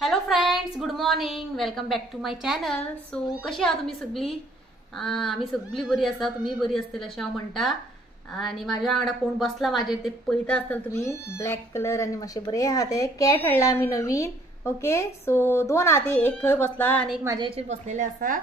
Hello friends, good morning. Welcome back to my channel. So कशी आहात तुम्ही सगळी? आम्ही सगळी बरी आसा, तुम्ही बरी असतील अशें हांव म्हणटा. आणि माझ्या वांगडा कोण बसला माझे ते पळयता आसतले तुम्ही. ब्लॅक कलर आणि मातशे बरे आहा ते कॅट हाडला आमी नवीन. ओके, सो दोन आहा ते, एक थंय बसला आणि एक म्हाज्या हेचेर बसलेले आसा.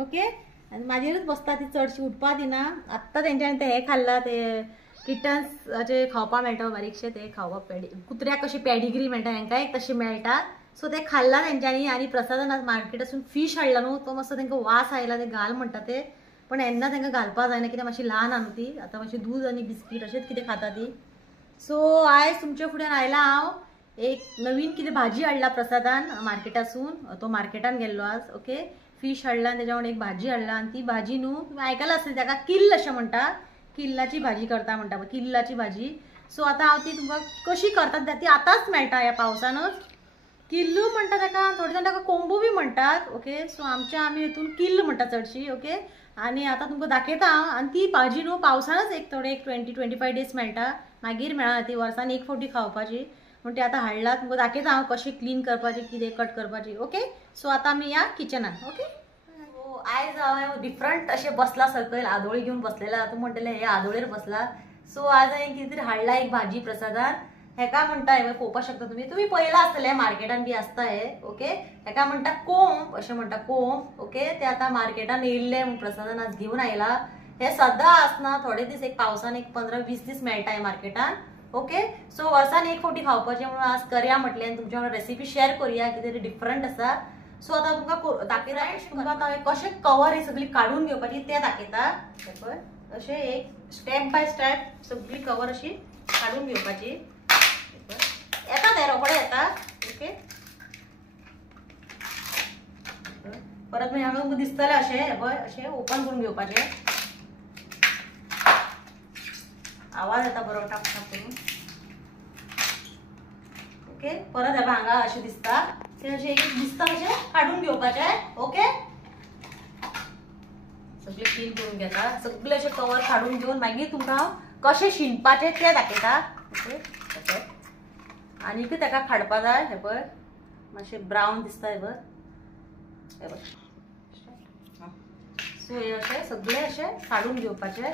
ओके, आणि म्हाजेरूच बसता, ती चडशी उठपा दिना. आत्तां तेंच्यांनी ते हे खाल्ला, ते किटन्साचे खावपा मेळटा बारीकशे, ते खावप कुत्र्याक कशी पॅडिग्री मेळटा हेंकां एक तशी मेळटा. सो ते खाल्ला तेंच्यांनी. आणि प्रसादान आज मार्केटासून फिश हाडला न्हू, तो मातसो तांकां वास आयला, ते घाल म्हणटा ते. पण येन्ना तांकां घालपा जायना, कित्याक मातशी ल्हान आहा न्हू ती. आतां मातशी दूध आनी बिस्कीट अशेंच कितें खाता ती. सो आयज तुमच्या फुड्यान आयला हांव. एक नवीन कितें भाजी हाडला प्रसादान मार्केटासून. तो मार्केटान गेल्लो आज. ओके, फिश हाडला आनी तेज्या वांगडा एक भाजी हाडला. आनी ती भाजी न्हू तुमी आयकलां आसतलें, ताका किल्ल अशें म्हणटा. किल्लाची भाजी करता म्हणटा, किल्लाची भाजी. सो आतां हांव ती तुमकां कशी करतात ती आतांच मेळटा ह्या पावसानच. किल्लू म्हणटा ताका, थोडे जाण ताका कोंबू बी म्हणटात. ओके, सो आमी हितून किल्ल म्हणटा चडशी. ओके, आणि आता तुमकां दाखयता. आणि ती भाजी न्हू पावसानच एक 20-25 डेज मेळटा, मागीर मेळना ती. वर्सान एक फावटी खावपाची. म्हणून ती आतां हाडला, तुमकां दाखयता हांव कशी क्लीन करपाची, कितें कट करपाची. ओके, सो आतां आमी या किचनान. ओके, सो आयज हांव डिफरंट अशें बसला सकयल, आदोळी घेवन बसलेला. तूं म्हणटलें हे आदोळेर बसला. सो आज हांवें कितें तरी हाडला एक भाजी प्रसादान. हेका म्हणटा, हे पळोवपाक शकता तुम्ही पळयला आसतलें, मार्केटान बी आसता हे. ओके, हेका म्हणटा कोंब अशें म्हणटा, कोंब. ओके, ते आतां मार्केटान येयल्ले प्रसादान आज घेवन आयला. हे सद्दां आसना, थोडे दीस एक पावसान एक 15-20 दीस मेळटा हे मार्केटान. ओके, सो वर्सान एक फावटी खावपाचें म्हणून आज करया म्हटलें, आनी तुमच्या वांगडा रेसिपी शेअर करुया, कितें तरी डिफरंट आसा. सो आतां तुमकां दाखयता, तुमकां आतां कशें कवर ही सगळी काडून घेवपाची तें दाखयता. पळय अशें एक स्टेप बाय स्टेप सगळी कवर अशी काडून घेवपाची. येता ते रोखडे येता. ओके, परत मागीर हांगा दिसतले अशें पळय, अशें ओपन करून घेवपाचें. आवाज येता बरो टाप टाप करून. ओके, परत हे हांगा अशें दिसता, ते अशें एक दिसता अशें काडून घेवपाचें. ओके, सगळे क्लीन करून घेता, सगळे अशें कवर काडून घेवन मागीर तुमकां हांव कशें शिनपाचें तें दाखयता. ओके, तशें आनीक ताका खाडपा जाय. हे पळय मातशें ब्रावन दिसता हे पळय, हे पळय. सो हे अशें सगळे अशें काडून घेवपाचें.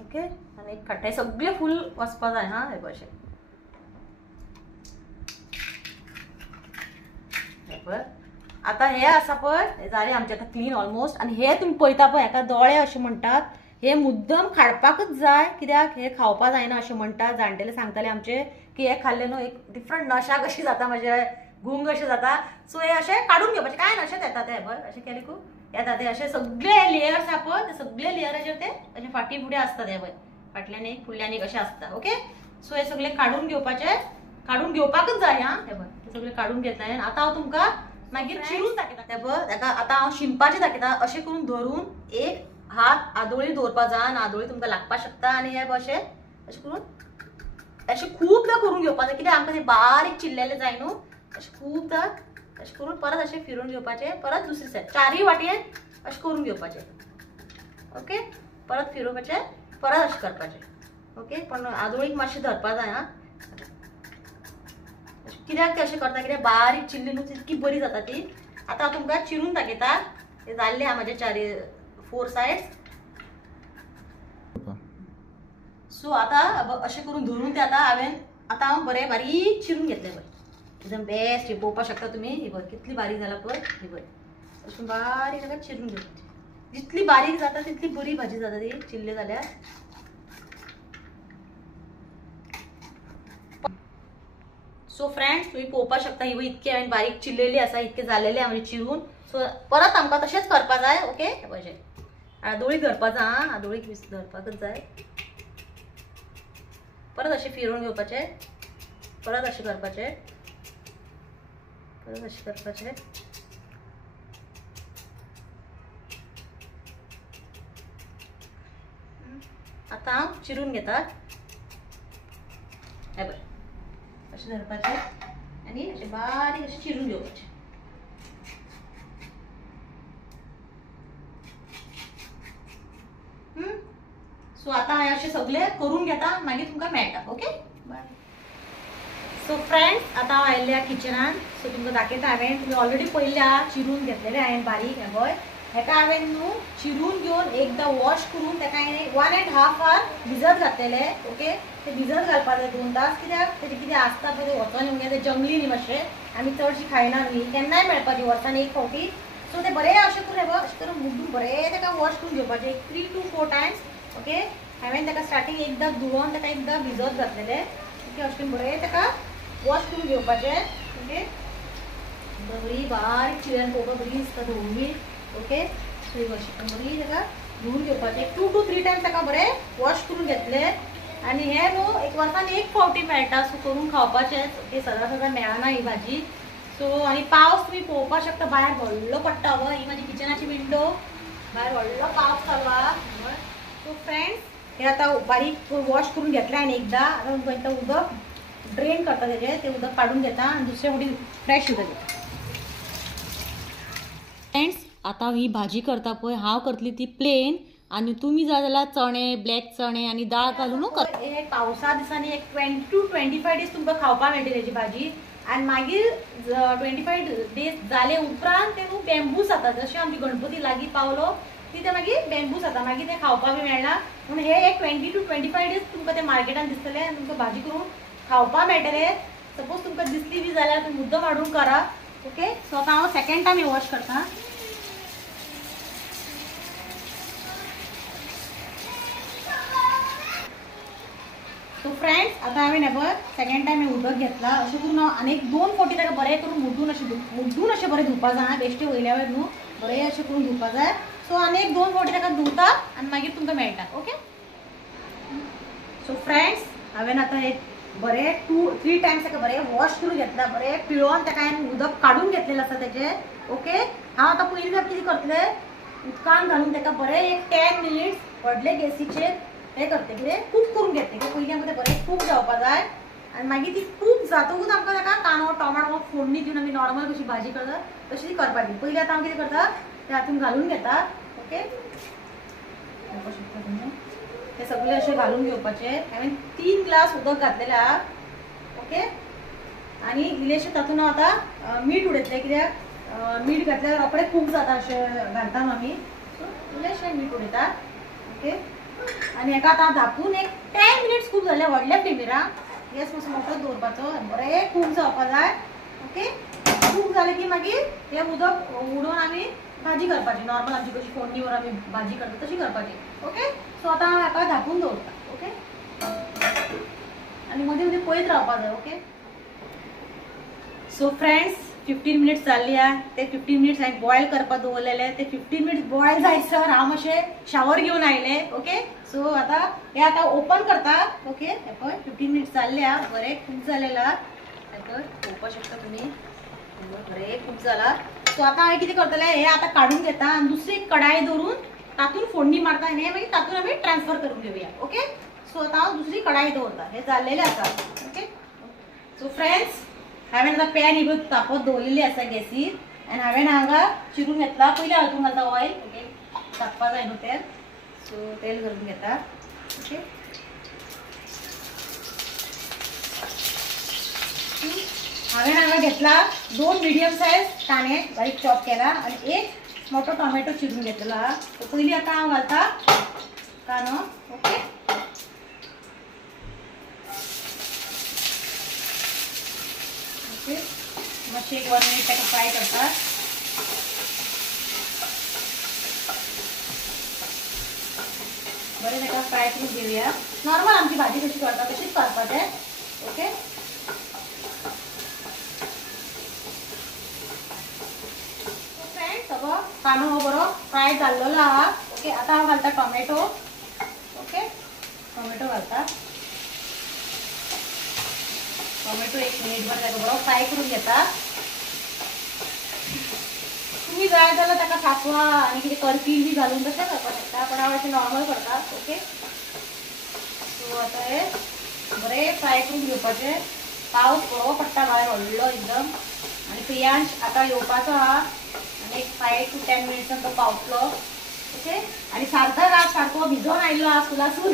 ओके, आनी खट्टे सगळे फूल वचपा जाय. हा, हे पळय अशें, हे पळय. आतां हे आसा पळय, हे जालें आमचें आतां क्लीन ऑलमोस्ट. आनी हे तुमी पळयता पळय, हेका दोळे अशें म्हणटात. हे मुद्दम खाडपाकच जाय, कित्याक हे खावपा जायना अशें म्हणटात. जाणटेले सांगताले आमचे की हे खाल्ले न्हू एक डिफरंट नशा कशी जाता, म्हणजे गुंग अशें जाता. सो हे अशें काडून घेवपाचें, काय नशेंच येता ते. पळय अशें केलें खूब येता ते अशें सगळे लेयर्स आसा पळय, ते सगळे लेयराचेर ते अशें फाटी फुडें आसता ते. पळय फाटल्यान एक फुडल्यान एक अशें आसता. ओके, सो हे सगळे काडून घेवपाचे, काडून घेवपाकच जाय. हा, हे पळय ते सगळे काडून घेतले. आतां हांव तुमकां मागीर चिरून दाखयता. हे पळय ताका आतां हांव शिनपाचें दाखयता. अशें करून धरून एक हात आदोळी दवरपा जाय, आनी आदोळी तुमकां लागपा शकता. आनी हे अशें अशें करून अशें खूबदां करून घेवपाचें, कित्याक आमकां ते बारीक चिल्लेले जाय न्हू. अशें खूबदां अशें करून परत अशें फिरून घेवपाचें. परत दुसरी सायड चारय वाटेन अशें करून घेवपाचें. ओके, परत फिरोवपाचें, परत अशें करपाचें. ओके, पण आदोळीक मातशें धरपा जाय. हा, कित्याक ते अशें करता, कित्याक बारीक चिल्ली न्हू तितकी बरी जाता ती. आतां हांव तुमकां चिरून दाखयता. ते जाल्ले आहा म्हाजे 4 सायड्स. सो आतां अशें करून धरून ते हांवें हांव बरें बारीक चिरून घेतलें. पळय एकदम बेस्ट. हे पळोवपाक शकता तुमी. ही पळय कितली बारीक जाला पळय. ही पळय अशें बारीक ताका चिरून घेवपाचें. जितली बारीक जाता तितली बरी भाजी जाता ती चिल्ले जाल्यार. सो फ्रेंड्स, तुम्ही पळोवपाक शकता ही इतके हांवें बारीक चिल्लेली आसा, इतके जालेले हांवें चिरून. सो परत आमकां तशेंच करपा जाय. ओके, अशें आदोळी धरपा जाय. हा, आदोळीक धरपाकच जाय. परत अशें फिरून घेवपाचें, परत अशें करपाचें, परत अशें करपाचें. आतां हांव चिरून घेता. हे पळय अशें धरपाचें आनी अशें बारीक अशें चिरून घेवपाचें. सो आतां हांवें अशें सगळें करून घेता, मागीर तुमकां मेळटा. Okay, bye. सो फ्रेंड्स आता हांव आयिल्लें किचनान. सो तुमकां दाखयता हांवें. तुमी ऑलरेडी पयल्या चिरून घेतलेलें हांवें बारीक हें पळय. हेका हांवें न्हू चिरून घेवन एकदां वॉश करून तेका हांवें 1.5 hour भिजत घातलेले. ओके, ते भिजत घालपाक जाय 2 तास. कित्याक तेजें कितें आसता पळय ते वचोन येवंक ते जंगली न्ही मातशें. आमी चडशीं खायना न्ही, केन्नाय मेळपाची वर्सान एक फावटी. सो ते बरें अशें करून हें अशें करून मुड्डून बरें तेका वॉश करून घेवपाचें 3 to 4 times. ओके, हांवें तेका स्टार्टींग एकदां धुवन तेका एकदां भिजत घातलेलें. ओके, अशें करून बरें तेका वॉश करून घेवपाचें. ओके, बरी बारीक चिऱ्यान पळोवपाक बरी दिसता धुवून. ओके, सो अशें करून बरी तेका धुवून घेवपाचें 2 to 3 times तेका बरें वॉश करून घेतलें. आनी हें न्हू एक वर्सान एक फावटी मेळटा. सो करून खावपाचेंच. ओके, सदां सदां मेळना ही भाजी. सो आनी पावस तुमी पळोवपाक शकता भायर व्हडलो पडटा. ही म्हाजी किचनाची विंडो. भायर व्हडलो पावस चालू आहा. सो फ्रेंड्स हे आतां बारीक वॉश करून घेतलें आनी एकदां. आतां उदक ड्रेन करता तेजें, तें उदक काडून घेता आनी दुसरे फावटी फ्रेश उदक घेता. फ्रेंड्स आता ही भाजी करता पळय हांव करतली ती प्लेन. आनी तुमी जाय जाल्यार चणे, ब्लॅक चणे आनी दाळ घालून कर. हे पावसा दिसांनी एक 20 to 25 days तुमकां खावपाक मेळटली हेजी भाजी. आनी मागीर 25 days जाले उपरांत ते न्हू बॅम्बूस जाता. जशें आमची गणपती लागीं पावलो ती ते मागीर बॅम्बूस जाता. मागीर ते खावपाक बी मेळना. म्हणून हे एक 20 to 25 days तुमकां ते मार्केटान दिसतले आनी तुमकां भाजी करून खावपाक मेळटले. सपोज तुमकां दिसली बी जाल्यार तुमी मुद्दम हाडून करा. ओके, सो आतां हांव सेकंड टायम वॉश करता. सो फ्रेंड्स आता हांवें हें सेकंड टायम उदक घेतला. अशें करून हांव आनी 2 फावटी ताका बरें करून मुड्डून अशें बरें धुवपाक जाय. बेश्टे वयल्या वयर न्हू बरें अशें करून धुवपाक जाय. सो आनी 2 फावटी ताका धुवता आनी मागीर तुमकां मेळटा. ओके, सो फ्रेंड्स हांवें आतां एक बरें 2-3 times ताका बरें वॉश करून घेतला. बरें पिळोवन ताका हांवें उदक काडून घेतलेलें आसा तेजें. ओके, हांव आतां पयलीं कितें करतलें उदकान घालून ताका बरें एक 10 minutes व्हडले गॅसीचेर हे करते कितें कूक करून घेतले. पयलीं आमकां तें बरें कूक जावपाक जाय. आनी मागीर ती कूक जातकूच आमकां ताका कांदो टोमाटो फोडणी दिवन आमी नॉर्मल कशी भाजी करता तशी ती करपाची. पयलीं आतां हांव कितें करता तें हातून घालून घेता. ओके, ते सगळे अशें घालून घेवपाचे. हांवें 3 ग्लास उदक घातलेलें आहा. ओके, आनी इल्लेशें तातूंत हांव आतां मीठ उडयतलें. कित्याक मीठ घातल्यार रोखडें कूक जाता अशें घालता न्हू आमी. सो इल्लेशें मीठ उडयता. ओके, आनी हेका आतां धापून एक 10 minutes कूक जालें व्हडल्या फ्लेमीर. गॅस मातसो मोठो दवरपाचो. बरें कूक जावपाक जाय. ओके, कूक जालें की मागीर हें उदक उडोवन आमी भाजी करपाची. नॉर्मल आमची कशी फोडणीवर आमी भाजी करता तशी करपाची. ओके, सो आतां हांव हेका धापून दवरता. ओके, आनी मदीं मदीं पळयत रावपाक जाय. ओके, सो फ्रेंड्स 15 minutes जाल्ली आहा. ते 15 minutes हांवें बॉयल करपाक दवरलेले. ते 15 minutes बॉयल जायसर हांव मातशें शावर घेवन आयले. ओके, सो आतां हें आतां ओपन करता. ओके, हें पळय 15 minutes जाल्ले आहा. बरें कूक जालेलें आहा. हें पळय पळोवपाक शकता तुमी बरें कूक जाला. सो आतां हांवें कितें करतलें हें आतां काडून घेता आनी दुसरी कडाई दवरून तातूंत फोडणी मारता आनी हें मागीर तातूंत आमी ट्रान्सफर करून घेवया. ओके, सो आतां हांव दुसरी कडाई दवरता. हें जाल्लेलें आसा. ओके, सो फ्रेंड्स हांवें आतां पॅन ही तापोवत दवरलेली आसा गॅसीर आनी हांवें हांगा चिरून घेतला. पयलीं हातूंत घालता ऑयल. ओके, तापपाक जाय न्हू तेल. सो तेल घालून घेता. ओके, हांवें हांगा घेतला 2 medium size कांदे बारीक चॉप केला आनी एक मोठो टोमॅटो चिरून घेतलेलो आहा. सो पयलीं आतां हांव घालता कांदो. ओके, ओके, मातशें एक 1 minute ताका फ्राय करता. बरें ताका फ्राय करून घेवया. नॉर्मल आमची भाजी कशी करता तशीच करपाचें. ओके, सगळो कांदो हो बरो फ्राय जाल्लेलो आहा. ओके, आतां हांव घालता टोमॅटो. ओके, टोमॅटो घालता. टोमॅटो 1 minute भर ताका बरो फ्राय करून घेता. तुम्ही जाय जाल्यार ताका सांसवां आनी कितें करपील बी घालून तशें करपाक शकता. पण हांव अशें नॉर्मल करता. ओके, सो आतां हे बरें फ्राय करून घेवपाचें. पावस बरो पडटा भायर व्हडलो एकदम आनी प्रियांश आतां येवपाचो आहा आनी एक 5 to 10 minutes तो पावतलो. ओके, आनी सारको भिजोन आयिल्लो आहा स्कुलासून.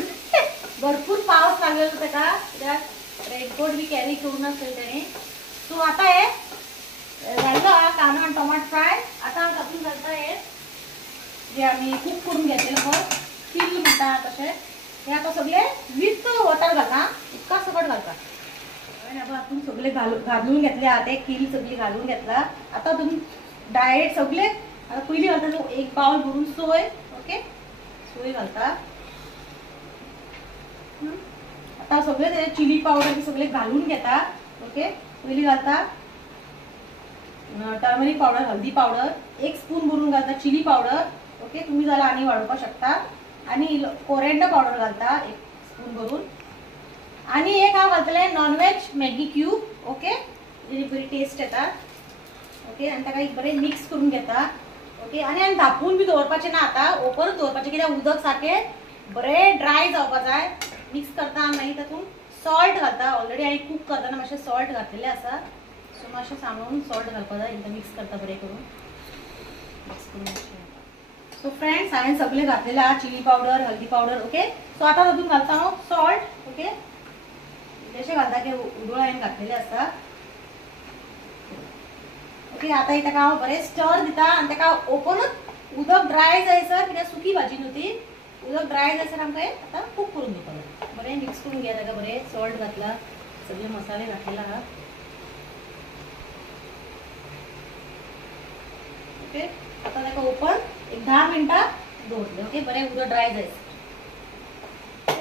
भरपूर पावस लागलेलो ताका. कित्याक रेनकोट बी कॅरी करूनच त्याने. सो आता हे झालं कांदा आणि टोमॅटो फ्राय. आता आपण घालता जे आम्ही कुक करून घेतलेलं मग किल म्हणता तसे हे आता सगळे विथ वॉटर घालता. इतका सगळं घालता. आपण सगळे घालून घेतले. आता किल सगळी घालून घेतला. आता तुम्ही डायरेक्ट सगळे आता पहिली घालता एक बाउल भरून सोय. ओके सोय घालता. आता सगळे ते चिली पावडर सगळे घालून घेता. ओके पहिली घालता टर्मरिक पावडर, हल्दी पावडर 1 स्पून भरून घालता. चिली पावडर ओके तुम्ही जरा आणि वाढवू शकता. आणि कोरिएंडर पावडर घालता 1 स्पून भरून. आणि एक हा घालतले नॉनव्हेज मॅगी क्यूब. ओके जी बरी टेस्ट येतात. ओके आणि ताका बरे मिक्स करून घेता. ओके आणि धापून बी दवरपाचे ना. आता ओपन दवरपाचे कित्याक उदक सारखे बरे ड्राय जावपा जाय. मिक्स करता मागीर तातूंत सॉल्ट घालता. ऑलरेडी हांवें कुक करतना मातशें सॉल्ट घातलेले आसा. सो मातशें सांबाळून सॉल्ट घालपा जाय. एकदां मिक्स करता बरें करून मिक्स करून. सो फ्रेंड्स हांवें सगळे घातलेले आहा. चिली पावडर, हल्दी पावडर. ओके सो आता तातूंत घालता हांव सॉल्ट. ओके जशें घालता की उदळ हांवें घातलेले आसा. ओके आता ताका हांव बरें स्टर दिता. आनी ताका ओपनूच उदक ड्राय जायसर कित्याक सुकी भाजी न्हू ती. उदक ड्राय जायसर आमकां आता कुक करून दिवपाक बरें मिक्स करून घ्या. ताका बरें सॉल्ट घातला. सगळे मसाले घातलेले आहा. ओके आता ताका ओपन एक 10 मिनटां दवरले. ओके बरें उदक ड्राय जायसर.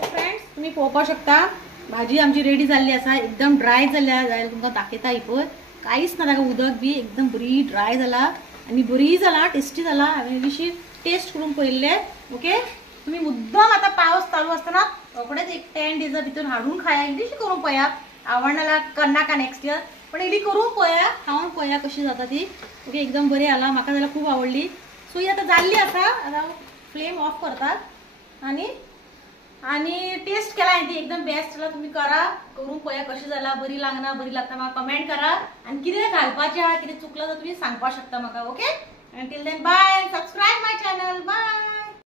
फ्रेंड्स तुम्ही पळोवपाक शकता भाजी आमची रेडी जाल्ली आसा. एकदम ड्राय जाल्या जाल्यार तुमकां दाखयता ही पळय. कांयच ना ताका उदक बी एकदम बरी ड्राय जाला आनी बरी जाला. टेस्टी जाला. हांवें इल्लीशी टेस्ट करून पळयल्ले. ओके तुम्ही मुद्दाम आता पावस चालू असताना रोखडेच एक 10 डेजा भितर हाडून खाया. इल्लीशी करून पळया. आवडना करना का नेक्स्ट इयर पण इल्ली करून पळया. खावन पळया कशी जाता ती. ओके एकदम बरी आला. म्हाका जाल्यार खूब आवडली. सो ही आता जाल्ली आसा. आता फ्लेम ऑफ करतात आणि टेस्ट केला ती एकदम बेस्ट जाला. तुम्ही करून पळया कशी जाला. बरी लागना बरी लागता म्हाका कमेंट करा. आणि कितें घालपाचें आहा कितें चुकलं तर तुम्ही सांगपाक शकता म्हाका. Okay until then bye. subscribe my channel. Bye.